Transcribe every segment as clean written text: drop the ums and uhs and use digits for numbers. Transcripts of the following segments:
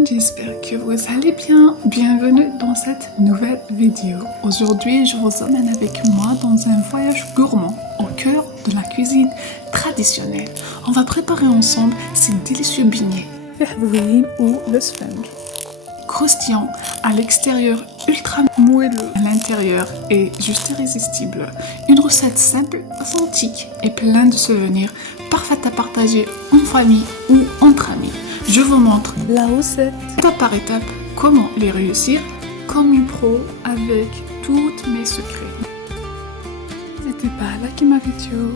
monde, j'espère que vous allez bien. Bienvenue dans cette nouvelle vidéo. Aujourd'hui, je vous emmène avec moi dans un voyage gourmand au cœur de la cuisine traditionnelle. On va préparer ensemble ces délicieux beignets, Halloween ou le sponge. croustillant à l'extérieur, ultra moelleux à l'intérieur et juste irrésistible. Une recette simple, authentique et pleine de souvenirs, parfaite à partager en famille ou entre amis. Je vous montre La recette. étape par étape comment les réussir comme une pro avec tous mes secrets. N'hésitez pas à liker ma vidéo,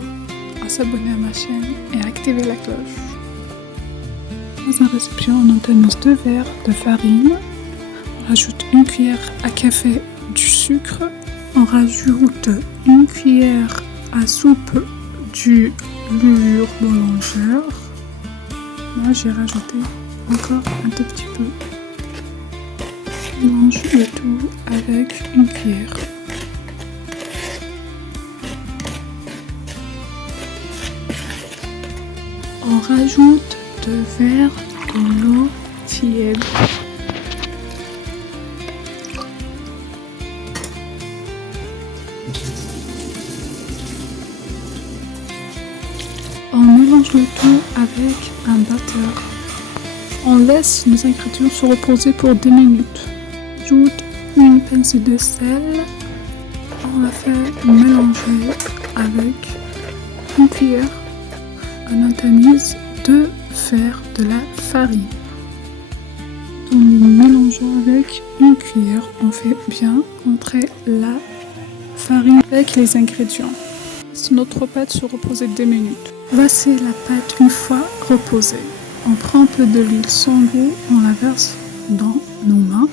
à s'abonner à ma chaîne et à activer la cloche. Dans une réception, on entamise 2 verres de farine. On rajoute 1 cuillère à café du sucre. On rajoute 1 cuillère à soupe du levure boulangère. Moi, j'ai rajouté encore un tout petit peu. Je mélange le tout avec une cuillère. On rajoute 2 verres de l'eau tiède. On mélange le tout avec un batteur. On laisse les ingrédients se reposer pour 10 minutes. On ajoute une pincée de sel. On la fait mélanger avec une cuillère. On entamise 2 verres de la farine. En mélangeant avec une cuillère, on fait bien entrer la farine avec les ingrédients. Laisse notre pâte se reposer 10 minutes. Voici la pâte une fois reposée. On prend un peu de l'huile sans goût, on la verse dans nos mains.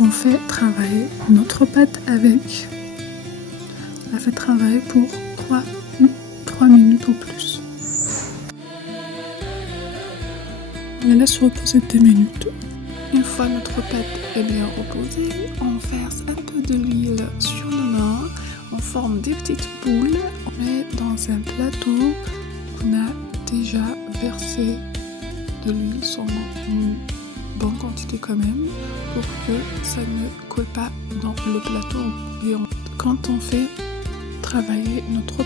On fait travailler notre pâte avec. On la fait travailler pour 3 minutes ou plus. On la laisse reposer 2 minutes. Une fois notre pâte est bien reposée, on verse un peu de l'huile sur nos mains, on forme des petites boules, on met dans un plateau qu'on a déjà versé de l'huile sans une bonne quantité quand même pour que ça ne colle pas dans le plateau. Et quand on fait travailler notre pâte,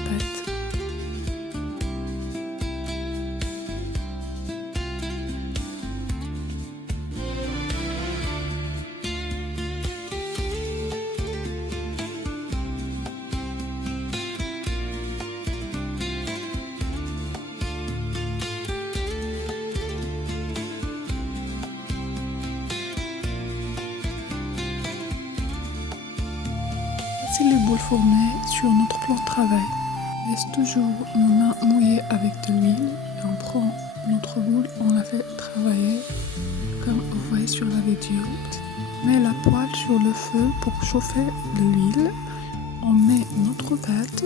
voici les boules formées sur notre plan de travail. On laisse toujours nos mains mouillées avec de l'huile et on prend notre boule, on la fait travailler comme vous voyez sur la vidéo. On met la poêle sur le feu pour chauffer de l'huile. On met notre pâte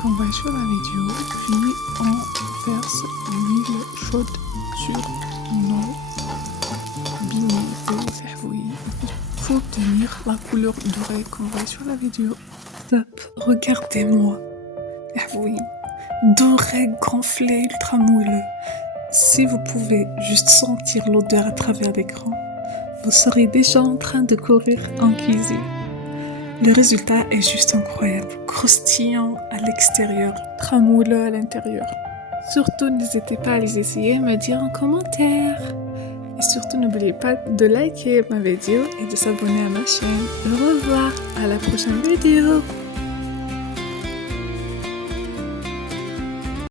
comme vous voyez sur la vidéo, puis on verse l'huile chaude sur nos beignets. Faut obtenir la couleur dorée qu'on voit sur la vidéo. Stop, regardez-moi. Oui, doré, gonflé, ultra moelleux. Si vous pouvez juste sentir l'odeur à travers l'écran, vous serez déjà en train de courir en cuisine. Le résultat est juste incroyable, croustillant à l'extérieur, ultra moelleux à l'intérieur. Surtout, n'hésitez pas à les essayer et me dire en commentaire. Et surtout, n'oubliez pas de liker ma vidéo et de s'abonner à ma chaîne. Au revoir, à la prochaine vidéo.